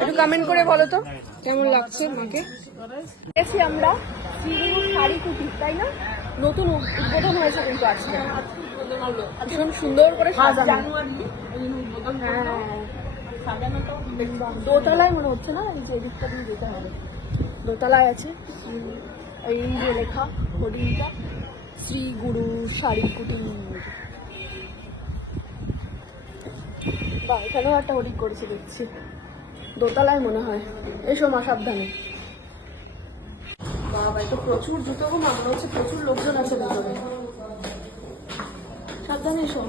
একটু কমেন্ট করে বলো তো। কেমন লাগছে মাকে? এসেছি আমরা শ্রীগুরু শাড়ি কুটির তাই না? নতুন উদ্বোধন হয়েছে কিন্তু আজকে। ভীষণ সুন্দর করে সাজানো। হ্যাঁ। দোতলায় মনে হচ্ছে না? এই যে এদিকটা দিয়ে যেতে হবে। দোতলায় আছে। এই যে লেখা হোর্ডিংটা শ্রী গুরু শাড়ি কুটির বা এখানেও একটা হোর্ডিং করেছে দেখছি। দোতলায় মনে হয়। এসো মা সাবধানে। বাবা এটা প্রচুর জুতো গো মা মনে হচ্ছে প্রচুর লোকজন আছে ভেতরে। সাবধানে এসো।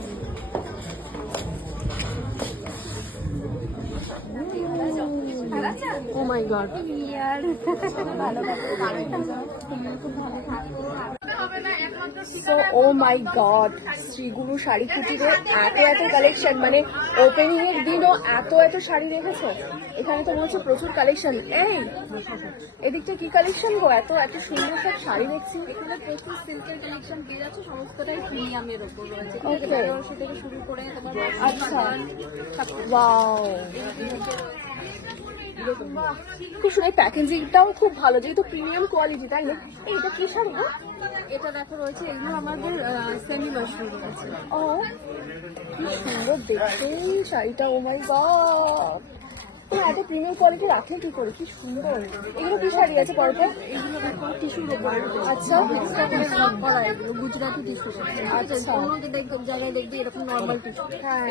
ও my god. So oh my god Shriguru sari কুটিরে এত এত কালেকশন মানে ওপেনিং এর দিনও এত এত শাড়ি রেখেছো? এখানে তো হচ্ছে প্রচুর কালেকশন এই এদিকটা কি কালেকশন গো? এত এত সুন্দর সব শাড়ি দেখছি। এখানে প্রচুর সিল্কের কালেকশন পেয়ে যাচ্ছে সমস্তটাই প্রিমিয়ামের ওপর রয়েছে. বেনারসি থেকে শুরু করে তোমার আচ্ছা। ওয়াও খুব সুন্দর প্যাকেজিংটাও খুব ভালো যেহেতু প্রিমিয়াম কোয়ালিটি তাই না? এইটা এটা কি শাড়ি গো? এটা দেখো রয়েছে এগুলো আমাদের সেমি মাশরুম আছে ও কি সুন্দর দেখতে শাড়িটা ও মাই গড এত প্রিমিয়াম কোয়ালিটি রাখে কি করে? কি সুন্দর এগুলো কি শাড়ি আছে পরপর এগুলো টিস্যুর আচ্ছা। করে এগুলো গুজরাটি টিস্যু আচ্ছা। অন্য যে দেখ জায়গায় দেখবি এরকম নর্মাল টিস্যু হ্যাঁ।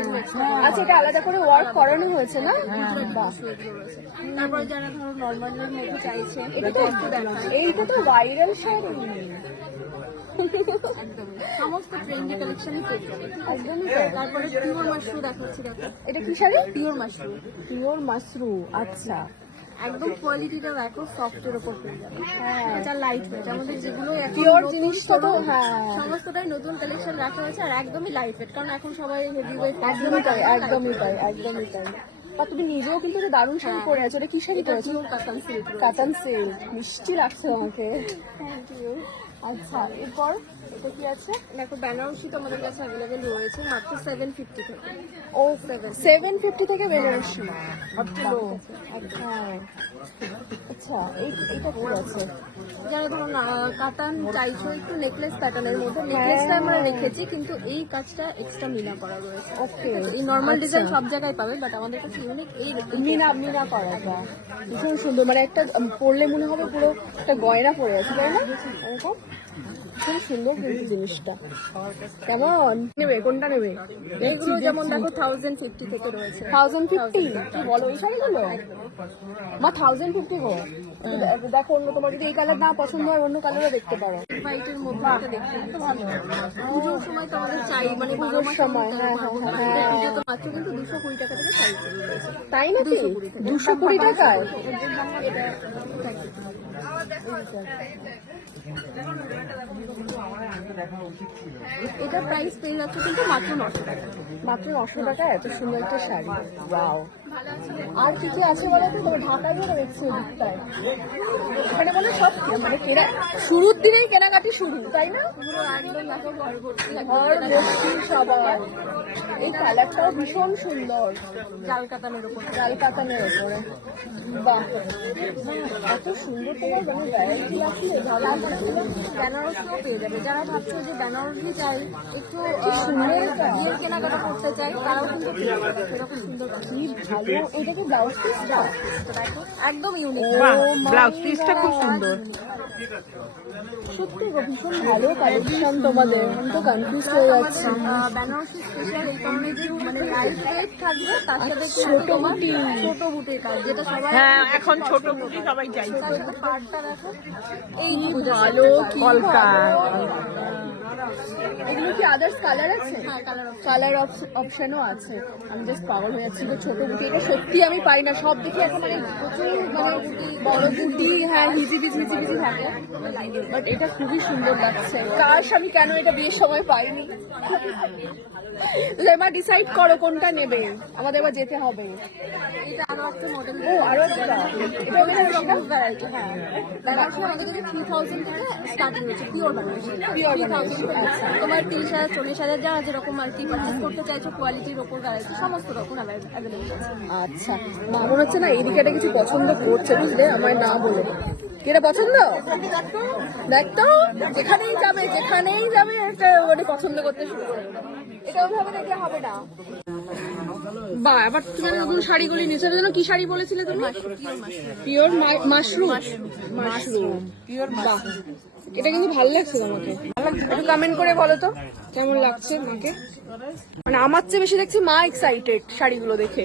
আচ্ছা এটা আলাদা করে ওয়ার্ক করানো হয়েছে না? বাহ তারপরে যারা ধরো নর্মালের মধ্যে চাইছে এটা তো এইটা তো ভাইরাল শাড়ি। সমস্ত ট্রেন্ডি কালেকশনই পেয়ে একদমই তারপরে পিওর মাশরুম দেখাচ্ছি দেখো। এটা কি শাড়ি? পিওর পিওর মাশরু আচ্ছা। একদম কোয়ালিটিটা দেখো সফটের উপর পেয়ে যাবে। হ্যাঁ। এটা লাইট ওয়েট আমাদের যেগুলো পিওর তো হ্যাঁ। সমস্তটাই নতুন কালেকশন রাখা হয়েছে আর একদমই লাইট ওয়েট কারণ এখন সবাই হেভি ওয়েট একদমই তাই একদমই তাই একদমই তাই। বা তুমি নিজেও কিন্তু এটা দারুণ শাড়ি পরে আছো। এটা কি শাড়ি পরেছো কাতান সিল্ক কাতান সিল্ক মিষ্টি লাগছে আমাকে থ্যাংক ইউ আচ্ছা এরপর এটা কি আছে? দেখো বেনারসি তো আমাদের কাছে অ্যাভেলেবেল রয়েছে মাত্র সেভেন ফিফটি থেকে। ও সেভেন ফিফটি থেকে বেনারসি আচ্ছা আচ্ছা এটা কি আছে? যারা ধরুন কাতান চাইছো একটু নেকলেস প্যাটার্নের মধ্যে নেকলেসটা আমরা রেখেছি কিন্তু এই কাজটা এক্সট্রা মিনা করা রয়েছে। ওকে এই নর্মাল আচ্ছা। ডিজাইন সব জায়গায় পাবে বাট আমাদের কাছে ইউনিক এই মিনা মিনা করা যায় ভীষণ সুন্দর মানে একটা পরলে মনে হবে পুরো একটা গয়না পরে আছে তাই না? এরকম? ভীষণ সুন্দর কিন্তু জিনিসটা কেমন নেবে কোনটা নেবে এইগুলো যেমন দেখো থাউজেন্ড ফিফটি থেকে রয়েছে থাউজেন্ড ফিফটি কি বলো এই শাড়িগুলো মা থাউজেন্ড ফিফটি গো দেখো অন্য তোমার যদি এই কালার না পছন্দ হয় অন্য কালারও দেখতে পারো হোয়াইটের মধ্যে দেখতে ভালো পুজোর সময় তো আমাদের চাই মানে পুজোর সময়, হ্যাঁ, হ্যাঁ, হ্যাঁ। পুজো তো মাত্র কিন্তু দুশো কুড়ি টাকা থেকে চাই তাই নাকি দুশো কুড়ি টাকায় এটা প্রাইস পেয়ে যাচ্ছে কিন্তু মাত্র নশো টাকা। মাত্র নশো টাকা এত সুন্দর একটা শাড়ি। ওয়াও আর কি কি আছে বলো তো? ঢাকা ধরে দেখছি ওদিকটায় ওখানে বলে সব মানে কেনা শুরুর দিনেই কেনাকাটি শুরু তাই না? ঘর সবাই এই কালারটাও ভীষণ সুন্দর। জাল কাতানের উপর। লাল কাতানের ওপরে বাহ! এত সুন্দর তোমার মানে ভ্যারাইটি আছে? বেনারসিও পেয়ে যাবে। যারা ভাবছ যে বেনারসি চাই একটু সুন্দর এটা। কেনাকাটা করতে চাই তারাও কিন্তু সুন্দর কি ভালো এটা কি ব্লাউজ পিসটা একদম ইউনিক ব্লাউজ পিসটা খুব সুন্দর। সত্যি গো ভীষণ ভালো কালেকশন তোমাদের। আমি তো কনফিউজ হয়ে যাচ্ছি। বেনারসি স্পেশাল এই কারণে যে মানে লাইট ওয়েট থাকবে তার সাথে আচ্ছা, ছোট ছোট বুটি। ছোট বুটির কাজ যেটা সবাই হ্যাঁ এখন ছোট বুটি সবাই চাই পার্টটা দেখো এই ভালো কলকা এগুলো কি আদার্স কালার আছে? হ্যাঁ কালার কালার অপশনও আছে। আমি জাস্ট পাগল হয়ে যাচ্ছি ছোট বুটি এটা সত্যি আমি পাই না। সব দেখি এখন মানে প্রচুর মানে বড় বুটি হ্যাঁ হিজি বিজি হিজি বিজি থাকে। বাট এটা খুবই সুন্দর লাগছে। কাশ আমি কেন এটা বিয়ের সময় পাইনি? এবার ডিসাইড করো কোনটা নেবে। আমাদের এবার যেতে হবে। এটা আরও একটা মডেল ও আরও একটা। হ্যাঁ। থ্রি থাউজেন্ড থেকে স্টার্টিং হচ্ছে পিওর বেনারসি, থাউজেন্ড আচ্ছা। তোমার তিরিশ হাজার চল্লিশ হাজার যারা যেরকম আর কি পারচেস করতে চাইছো কোয়ালিটির ওপর ভ্যারাইটি সমস্ত রকম অ্যাভেলেবল আছে। আচ্ছা মনে হচ্ছে না এদিকে একটা কিছু পছন্দ করছে বুঝলে? আমার না বলে এটা পছন্দ? দেখ। তো যেখানেই যাবে যেখানেই যাবে একটা মানে পছন্দ করতে শুরু করে এটা ওইভাবে দেখলে হবে না। বা এবার তুমি নতুন শাড়িগুলি নিয়েছো। এটা যেন কি শাড়ি বলেছিলে তুমি? পিওর মাশরুম মাশরুম পিওর বাহ। এটা কিন্তু ভালো লাগছে তোমাকে। একটু কমেন্ট করে বলো তো কেমন লাগছে মাকে মানে আমার চেয়ে বেশি দেখছি মা এক্সাইটেড শাড়িগুলো দেখে।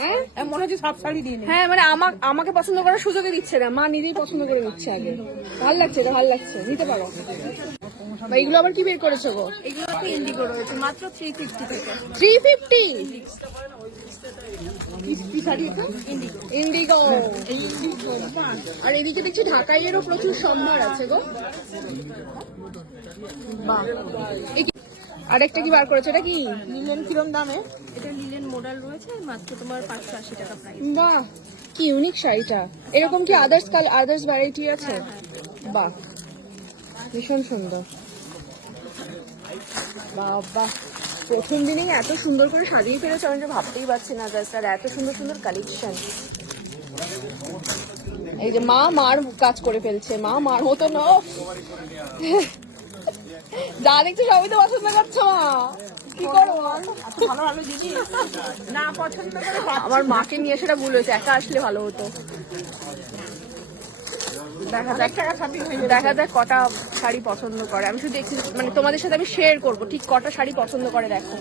হ্যাঁ? মনে হচ্ছে সব শাড়ি দিয়ে হ্যাঁ মানে আমা- আমাকে পছন্দ করার সুযোগই দিচ্ছে না। মা নিজেই পছন্দ করে নিচ্ছে আগে। ভালো লাগছে এটা ভালো লাগছে। নিতে পারো। বা এগুলো আবার কি বের করেছ গো? এগুলো তো ইন্ডিগো রয়েছে মাত্র থ্রি ফিফটি থেকে। কি শাড়ি এটা? ইন্ডিগো আর এদিকে দেখছি ঢাকাইয়েরও প্রচুর সম্ভার আছে গো। বাহ। কি- আরেকটা কি বার করেছ? এটা কি? নিলেন কিরম দামে? এটা লিলেন মডেল রয়েছে মাত্র তোমার পাঁচশো আশি টাকা প্রাইস বাহ কি ইউনিক শাড়িটা। এরকম কি আদার্স কাল আদার্স ভ্যারাইটি আছে? বাহ ভীষণ সুন্দর। বাবা প্রথম দিনেই এত সুন্দর করে সাজিয়ে ফেলেছে আমি ভাবতেই পারছি না জাস্ট আর এত সুন্দর সুন্দর কালেকশন এই যে মা মার কাজ করে ফেলছে মা মার মতো ন। যা দেখছি সবই তো পছন্দ করছ মা। কি করো মা? এত ভালো ভালো জিনিস। না পছন্দ আমার মাকে নিয়ে সেটা ভুল হয়েছে একা আসলে ভালো হতো। দেখা যাক। কটা শাড়ি পছন্দ করে। আমি শুধু মানে তোমাদের সাথে আমি শেয়ার করব। ঠিক কটা শাড়ি পছন্দ করে দেখো।